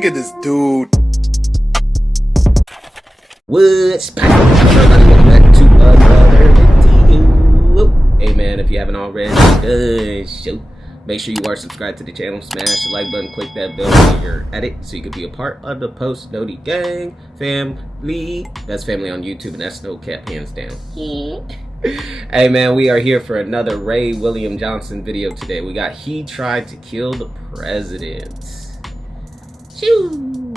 Look at this dude. What's everybody? Welcome back to another video. Hey man, if you haven't already done, make sure you are subscribed to the channel, smash the like button, click that bell while you're at it so you can be a part of the Post Noti Gang family. That's family on YouTube, and that's no cap, hands down. Hey man, we are here for another Ray William Johnson video today. We got He Tried to Kill the President.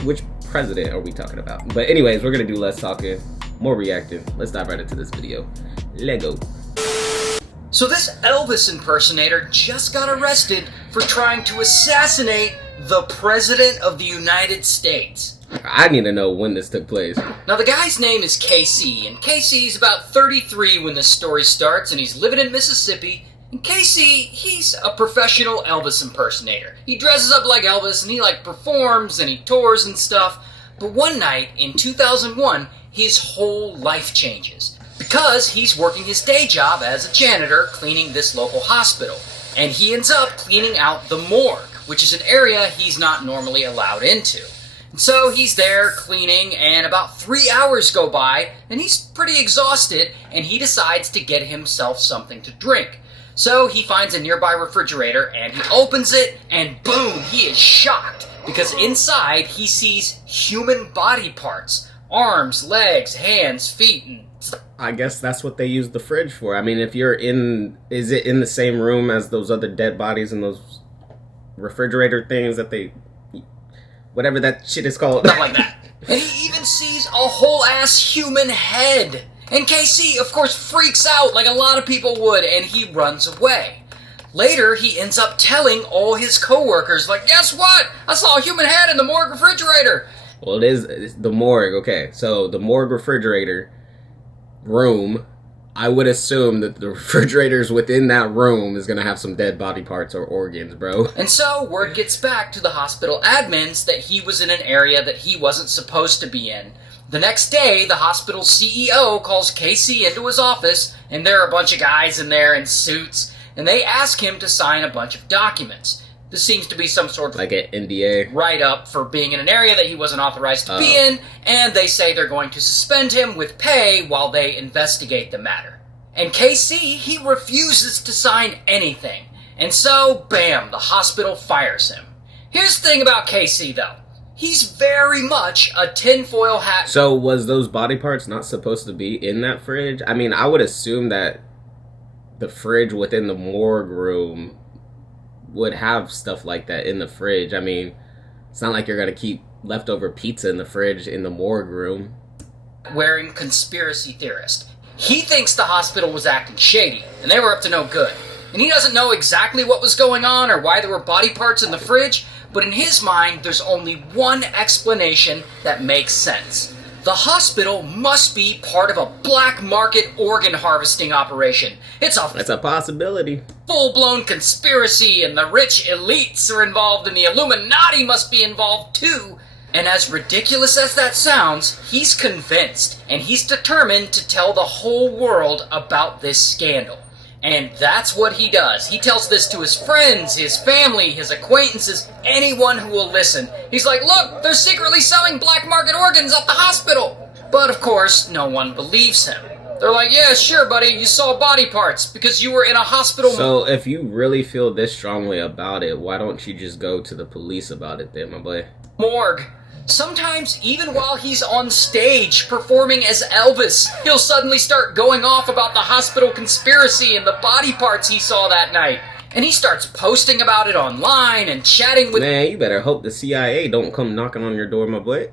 Which president are we talking about? But anyways, we're gonna do less talking, more reacting. Let's dive right into this video. Lego. So this Elvis impersonator just got arrested for trying to assassinate the President of the United States. I need to know when this took place. Now the guy's name is KC, and KC's about 33 when this story starts, and he's living in Mississippi. And KC, he's a professional Elvis impersonator. He dresses up like Elvis, and he performs, and he tours and stuff. But one night, in 2001, his whole life changes. Because he's working his day job as a janitor cleaning this local hospital. And he ends up cleaning out the morgue, which is an area he's not normally allowed into. And so he's there cleaning, and about 3 hours go by, and he's pretty exhausted, and he decides to get himself something to drink. So he finds a nearby refrigerator, and he opens it, and boom, he is shocked, because inside he sees human body parts. Arms, legs, hands, feet, and I guess that's what they use the fridge for. I mean, if you're in, is it in the same room as those other dead bodies and those refrigerator things that they, whatever that shit is called? Stuff like that. And he even sees a whole ass human head. And KC, of course, freaks out like a lot of people would, and he runs away. Later, he ends up telling all his coworkers, guess what? I saw a human head in the morgue refrigerator. Well, it's the morgue, okay. So the morgue refrigerator room, I would assume that the refrigerators within that room is going to have some dead body parts or organs, bro. And so, word gets back to the hospital admins that he was in an area that he wasn't supposed to be in. The next day, the hospital's CEO calls KC into his office, and there are a bunch of guys in there in suits, and they ask him to sign a bunch of documents. This seems to be some sort of like an NDA write-up for being in an area that he wasn't authorized to be in, and they say they're going to suspend him with pay while they investigate the matter. And KC, he refuses to sign anything. And so, bam, the hospital fires him. Here's the thing about KC, though. He's very much a tinfoil hat. So was those body parts not supposed to be in that fridge? I mean, I would assume that the fridge within the morgue room would have stuff like that in the fridge. I mean, it's not like you're going to keep leftover pizza in the fridge in the morgue room. Wearing conspiracy theorist. He thinks the hospital was acting shady, and they were up to no good. And he doesn't know exactly what was going on or why there were body parts in the fridge, but in his mind, there's only one explanation that makes sense. The hospital must be part of a black market organ harvesting operation. That's a possibility. Full-blown conspiracy, and the rich elites are involved, and the Illuminati must be involved too. And as ridiculous as that sounds, he's convinced, and he's determined to tell the whole world about this scandal. And that's what he does. He tells this to his friends, his family, his acquaintances, anyone who will listen. He's like, look, they're secretly selling black market organs at the hospital. But of course, no one believes him. They're like, yeah, sure, buddy, you saw body parts because you were in a hospital. So if you really feel this strongly about it, why don't you just go to the police about it then, my boy? Morgue. Sometimes, even while he's on stage performing as Elvis, he'll suddenly start going off about the hospital conspiracy and the body parts he saw that night. And he starts posting about it online and chatting with... Man, you better hope the CIA don't come knocking on your door, my boy.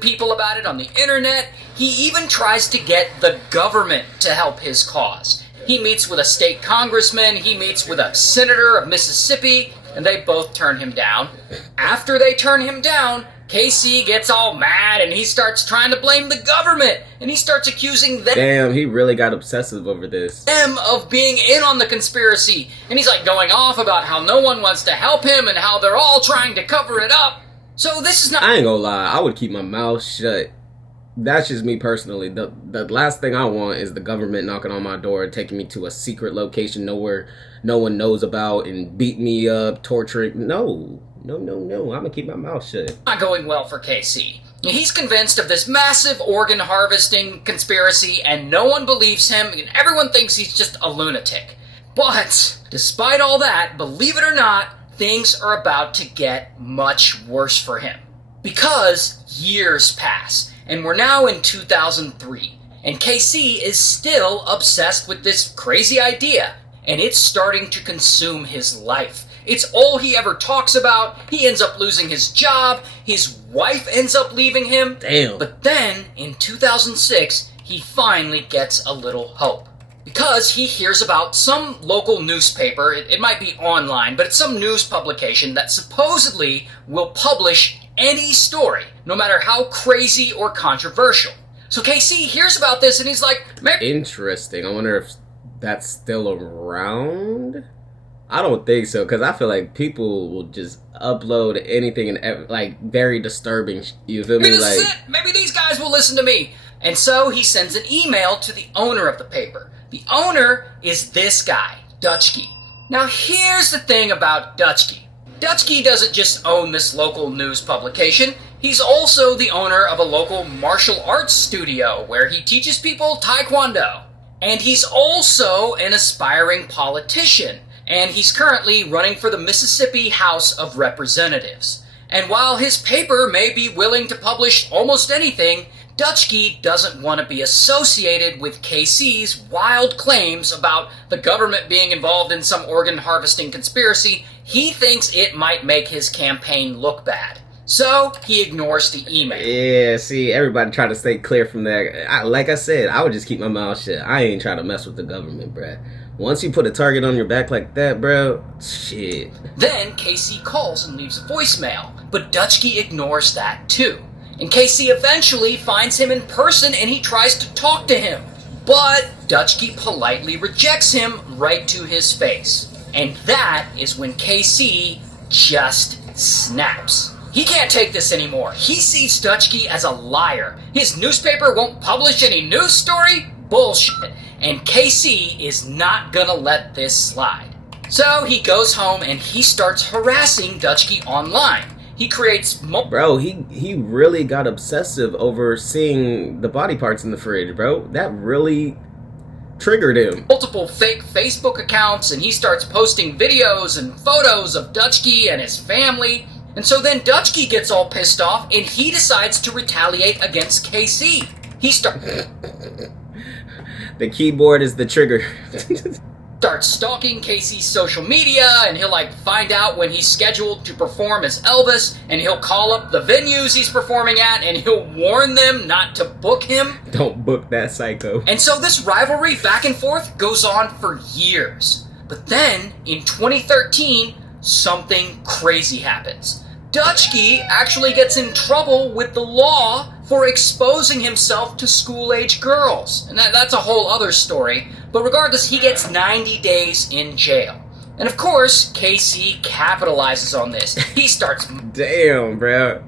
people about it on the internet. He even tries to get the government to help his cause. He meets with a state congressman, he meets with a senator of Mississippi, and they both turn him down. After they turn him down, KC gets all mad and he starts trying to blame the government, and he starts accusing them. Damn, he really got obsessive over this. Them of being in on the conspiracy, and he's like going off about how no one wants to help him and how they're all trying to cover it up. So this is not... I ain't gonna lie, I would keep my mouth shut. That's just me personally. The last thing I want is the government knocking on my door and taking me to a secret location nowhere no one knows about and beat me up, torturing. No, No, no, no. I'm gonna keep my mouth shut. Not going well for KC. He's convinced of this massive organ harvesting conspiracy, and no one believes him, and everyone thinks he's just a lunatic. But, despite all that, believe it or not, things are about to get much worse for him. Because years pass, and we're now in 2003, and KC is still obsessed with this crazy idea, and it's starting to consume his life. It's all he ever talks about. He ends up losing his job. His wife ends up leaving him. Damn. But then, in 2006, he finally gets a little hope. Because he hears about some local newspaper, it might be online, but it's some news publication that supposedly will publish any story, no matter how crazy or controversial. So KC hears about this and he's like, maybe... Interesting. I wonder if that's still around? I don't think so, because I feel like people will just upload anything and like very disturbing. You feel me? Maybe this like, is it. Maybe these guys will listen to me. And so he sends an email to the owner of the paper. The owner is this guy, Dutchky. Now here's the thing about Dutchky. Dutchky doesn't just own this local news publication. He's also the owner of a local martial arts studio where he teaches people Taekwondo. And he's also an aspiring politician. And he's currently running for the Mississippi House of Representatives. And while his paper may be willing to publish almost anything, Dutchky doesn't want to be associated with KC's wild claims about the government being involved in some organ harvesting conspiracy. He thinks it might make his campaign look bad. So, he ignores the email. Yeah, see, everybody try to stay clear from that. Like I said, I would just keep my mouth shut. I ain't trying to mess with the government, bruh. Once you put a target on your back like that, bro, shit. Then KC calls and leaves a voicemail, but Dutchky ignores that too. And KC eventually finds him in person and he tries to talk to him. But Dutchky politely rejects him right to his face. And that is when KC just snaps. He can't take this anymore. He sees Dutchky as a liar. His newspaper won't publish any news story? Bullshit. And KC is not gonna let this slide. So he goes home and he starts harassing Dutchky online. He creates Bro, he really got obsessive over seeing the body parts in the fridge, bro. That really triggered him. Multiple fake Facebook accounts, and he starts posting videos and photos of Dutchky and his family. And so then Dutchky gets all pissed off and he decides to retaliate against KC. He starts... The keyboard is the trigger. Starts stalking KC's social media, and he'll find out when he's scheduled to perform as Elvis, and he'll call up the venues he's performing at, and he'll warn them not to book him. Don't book that psycho. And so this rivalry back and forth goes on for years. But then, in 2013, something crazy happens. Dutchky actually gets in trouble with the law for exposing himself to school-age girls. And that's a whole other story. But regardless, he gets 90 days in jail. And of course, KC capitalizes on this. He starts... Damn, bro.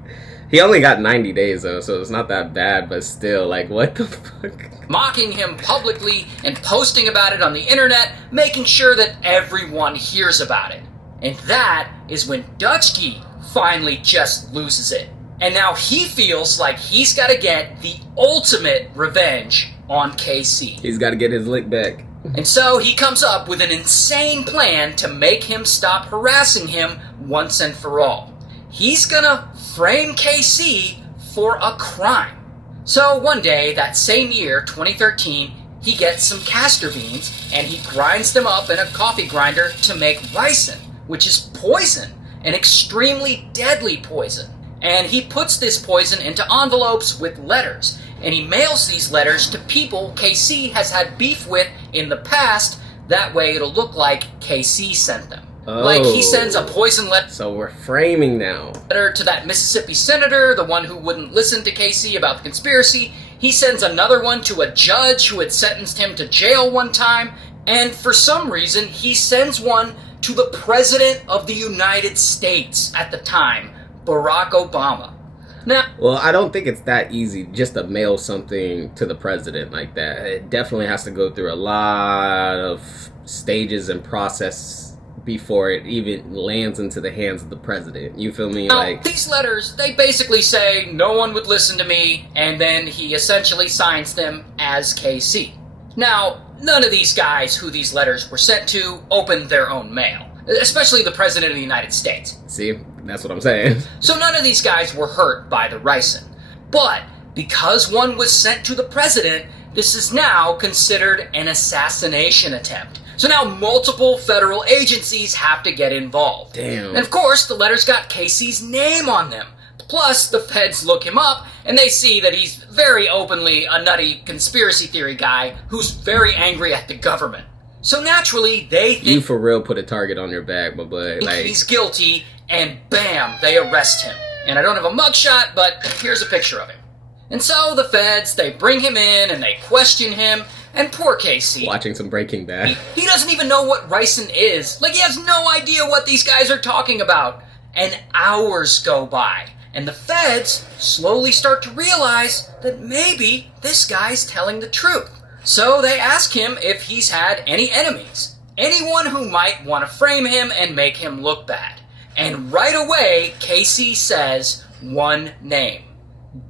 He only got 90 days, though, so it's not that bad, but still, what the fuck? Mocking him publicly and posting about it on the internet, making sure that everyone hears about it. And that is when Dutchky finally just loses it. And now he feels like he's got to get the ultimate revenge on KC. He's got to get his lick back. And so he comes up with an insane plan to make him stop harassing him once and for all. He's gonna frame KC for a crime. So one day, that same year, 2013, he gets some castor beans and he grinds them up in a coffee grinder to make ricin, which is poison, an extremely deadly poison. And he puts this poison into envelopes with letters, and he mails these letters to people KC has had beef with in the past. That way it'll look like KC sent them. Oh. Like he sends a poison letter. So we're framing now. To that Mississippi senator, the one who wouldn't listen to KC about the conspiracy. He sends another one to a judge who had sentenced him to jail one time. And for some reason, he sends one to the President of the United States at the time, Barack Obama. Now, well, I don't think it's that easy just to mail something to the president like that. It definitely has to go through a lot of stages and process before it even lands into the hands of the president. You feel me? Now, Like, these letters, they basically say no one would listen to me, and then he essentially signs them as KC. Now, none of these guys who these letters were sent to opened their own mail, especially the President of the United States. see, that's what I'm saying. So none of these guys were hurt by the ricin. But because one was sent to the President, this is now considered an assassination attempt. So now multiple federal agencies have to get involved. Damn. And of course, the letters got Casey's name on them. Plus, the feds look him up, and they see that he's very openly a nutty conspiracy theory guy who's very angry at the government. So naturally, they think You for real put a target on your back, my boy. Like, he's guilty, and bam, they arrest him. And I don't have a mugshot, but here's a picture of him. And so the feds, they bring him in, and they question him, and poor Casey. watching some Breaking Bad. He doesn't even know what ricin is. Like, he has no idea what these guys are talking about. And hours go by, and the feds slowly start to realize that maybe this guy's telling the truth. So they ask him if he's had any enemies. Anyone who might want to frame him and make him look bad. And right away, Casey says one name.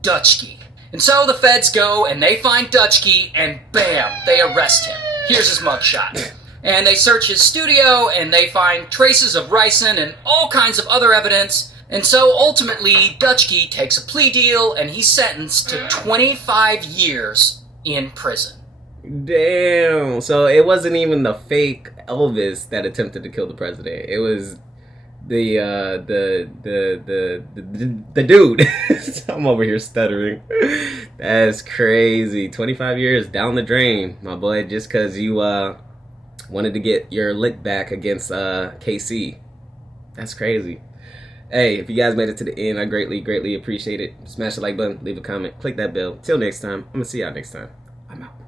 Dutchky. And so the feds go and they find Dutchky, and bam, they arrest him. Here's his mugshot. And they search his studio, and they find traces of ricin and all kinds of other evidence. And so ultimately, Dutchky takes a plea deal, and he's sentenced to 25 years in prison. Damn. So it wasn't even the fake Elvis that attempted to kill the president. It was the dude. I'm over here stuttering. That's crazy. 25 years down the drain, my boy, just because you wanted to get your lick back against KC. That's crazy. Hey, if you guys made it to the end, I greatly appreciate it. Smash the like button, leave a comment, click that bell. Till next time, I'm gonna see y'all next time. I'm out.